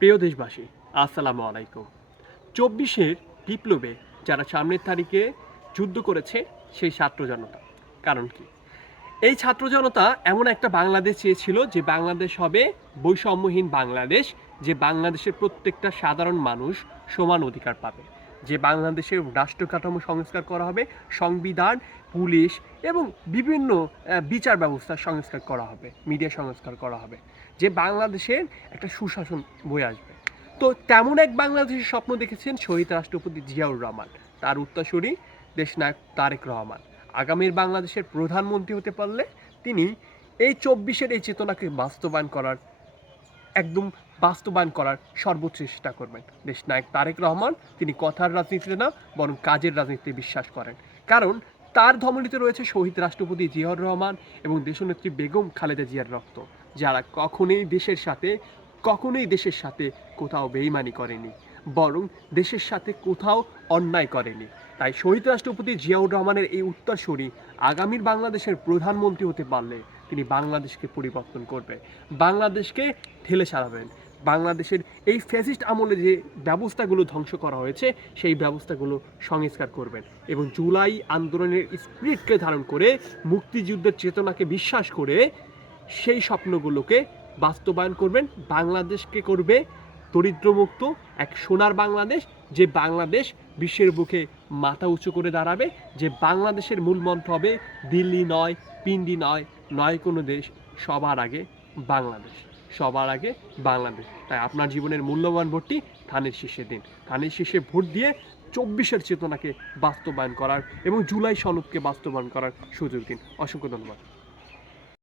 প্রিয় দেশবাসী, আসসালামু আলাইকুম। ২৪-এর বিপ্লবে যারা সামনের তারিখে যুদ্ধ করেছে সেই ছাত্র জনতা। কারণ কি? এই ছাত্র জনতা এমন একটা বাংলাদেশ চেয়েছিল যে বাংলাদেশ হবে বৈষম্যহীন বাংলাদেশ, যে বাংলাদেশের প্রত্যেকটা সাধারণ মানুষ সমান অধিকার পাবে। যে বাংলাদেশের রাষ্ট্র কাঠামো সংস্কার করা হবে, সংবিধান, পুলিশ এবং বিভিন্ন বিচার ব্যবস্থার সংস্কার করা হবে, মিডিয়া সংস্কার করা হবে। যে বাংলাদেশের একটা সুশাসন বয়ে আসবে। তো তেমন এক বাংলাদেশের স্বপ্ন দেখেছেন শহীদ রাষ্ট্রপতি জিয়াউর রহমান, তার উত্তরসূরি দেশনায়ক তারেক রহমান। আগামীর বাংলাদেশের প্রধানমন্ত্রী হতে পারলে তিনি এই ২৪-এর এই চেতনাকে বাস্তবায়ন করার সর্বোচ্চ চেষ্টা করবেন। দেশনায়ক তারেক রহমান তিনি কথার রাজনীতিতে না বরং কাজের রাজনীতিতে বিশ্বাস করেন। কারণ তার ধমনীতে রয়েছে শহীদ রাষ্ট্রপতি জিয়াউর রহমান এবং দেশনেত্রী বেগম খালেদা জিয়ার রক্ত, যারা কখনোই দেশের সাথে কোথাও বেইমানি করেনি, বরং দেশের সাথে কোথাও অন্যায় করেনি। তাই শহীদ রাষ্ট্রপতি জিয়াউর রহমানের এই উত্তরসূরি আগামীর বাংলাদেশের প্রধানমন্ত্রী হতে পারলে তিনি বাংলাদেশকে পরিবর্তন করবে, বাংলাদেশকে ঠেলে সারাবেন। বাংলাদেশের এই ফ্যাসিস্ট আমলে যে ব্যবস্থাগুলো ধ্বংস করা হয়েছে সেই ব্যবস্থাগুলো সংস্কার করবেন এবং জুলাই আন্দোলনের স্পিরিটকে ধারণ করে, মুক্তিযুদ্ধের চেতনাকে বিশ্বাস করে সেই স্বপ্নগুলোকে বাস্তবায়ন করবেন। বাংলাদেশকে করবে দরিদ্রমুক্ত এক সোনার বাংলাদেশ, যে বাংলাদেশ বিশ্বের বুকে মাথা উঁচু করে দাঁড়াবে, যে বাংলাদেশের মূল মন্ত্র হবে দিল্লি নয়, পিন্ডি নয়, নয় কোনো দেশ, সবার আগে বাংলাদেশ, সবার আগে বাংলাদেশ। তাই আপনার জীবনের মূল্যবান ভোটটি ধানের শীষে দিন। ধানের শীষে ভোট দিয়ে ২৪-এর চেতনাকে বাস্তবায়ন করার এবং জুলাই সনদকে বাস্তবায়ন করার সুযোগ দিন। অসংখ্য ধন্যবাদ।